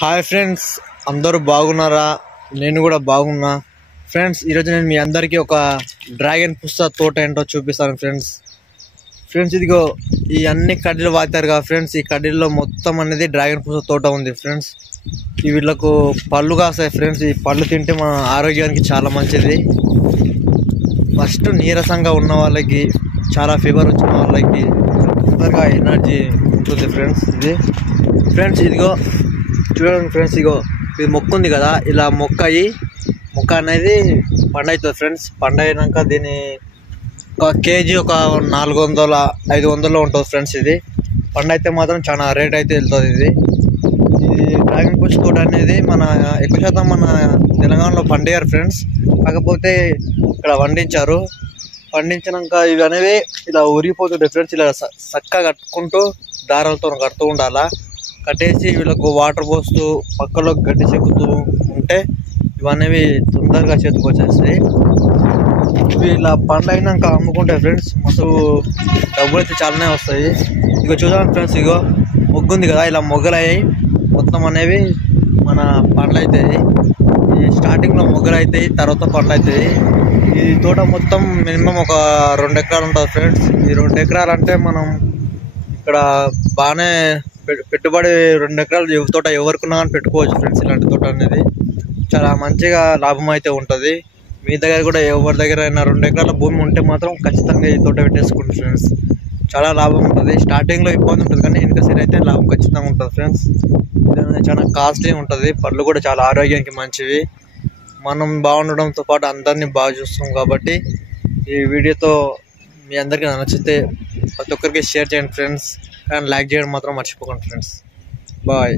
Hi friends, అందరూ బాగున్నారా? నేను కూడా బాగున్నా ఫ్రెండ్స్. ఈరోజు నేను మీ అందరికీ ఒక డ్రాగన్ పుష్ప తోట ఏంటో చూపిస్తాను ఫ్రెండ్స్. ఇదిగో ఈ అన్ని కడ్డీలు వాతారు కదా ఫ్రెండ్స్. ఈ కడ్డీల్లో మొత్తం అనేది డ్రాగన్ పుష్ప తోట ఉంది ఫ్రెండ్స్. వీళ్ళకు పళ్ళు కాస్తాయి ఫ్రెండ్స్. ఈ పళ్ళు తింటే మన ఆరోగ్యానికి చాలా మంచిది. ఫస్ట్ నీరసంగా ఉన్న వాళ్ళకి, చాలా ఫీవర్ వచ్చిన వాళ్ళకి తొందరగా ఎనర్జీ ఉంటుంది ఫ్రెండ్స్. ఇదిగో చూడండి ఫ్రెండ్స్, ఇగో ఇది మొక్క ఉంది కదా, ఇలా మొక్క అనేది పండవుతుంది ఫ్రెండ్స్. పండైనాక దీని ఒక కేజీ ఒక 400-500 ఉంటుంది ఫ్రెండ్స్. ఇది పండైతే మాత్రం చాలా రేట్ అయితే వెళ్తుంది. ఇది డ్రాగన్ పుష్ప తోట అనేది ఎక్కువ శాతం మన తెలంగాణలో పండియారు ఫ్రెండ్స్. కాకపోతే ఇక్కడ పండించినాక ఇవి అనేవి ఇలా ఉరిగిపోతుంటాయి ఫ్రెండ్స్. ఇలా చక్కగా కట్టుకుంటూ దారాలతో కడుతూ ఉండాలా. కట్టేసి వీళ్ళకు వాటర్ పోస్తూ పక్కలో గడ్డి చెక్కుతూ ఉంటే ఇవన్నీ తొందరగా చేతికి వచ్చేస్తాయి. ఇవి ఇలా పండైనాక అమ్ముకుంటాయి ఫ్రెండ్స్. మస్తు డబ్బులు అయితే చాలానే వస్తాయి. ఇగో చూడండి ఫ్రెండ్స్, ఇగో మొగ్గు ఉంది కదా, ఇలా మొగ్గలయ్యాయి మొత్తం అనేవి మన పండ్లు అవుతాయి. ఈ స్టార్టింగ్లో మొగ్గలు అవుతాయి, తర్వాత పండ్లు అవుతాయి. ఈ తోట మొత్తం మినిమం ఒక 2 ఎకరాలు ఉంటుంది ఫ్రెండ్స్. ఈ 2 ఎకరాలు అంటే మనం ఇక్కడ బాగానే పెట్టుబడి 2 ఎకరాలు తోట ఎవరికున్నా కానీ పెట్టుకోవచ్చు ఫ్రెండ్స్. ఇలాంటి తోట అనేది చాలా మంచిగా లాభం అయితే ఉంటుంది. మీ దగ్గర కూడా ఎవరి దగ్గర అయినా 2 ఎకరాల భూమి ఉంటే మాత్రం ఖచ్చితంగా ఈ తోట పెట్టేసుకోండి ఫ్రెండ్స్. చాలా లాభం ఉంటుంది. స్టార్టింగ్లో ఇబ్బంది ఉంటుంది కానీ వెనక సైడ్ అయితే లాభం ఖచ్చితంగా ఉంటుంది ఫ్రెండ్స్. ఇది చాలా కాస్ట్లీ ఉంటుంది. పళ్ళు కూడా చాలా ఆరోగ్యానికి మంచివి. మనం బాగుండడంతో పాటు అందరినీ బాగా చూస్తాం కాబట్టి ఈ వీడియోతో మీ అందరికీ నచ్చితే ప్రతి ఒక్కరికి షేర్ చేయండి ఫ్రెండ్స్. కానీ లైక్ చేయడం మాత్రం మర్చిపోకండి ఫ్రెండ్స్. బాయ్.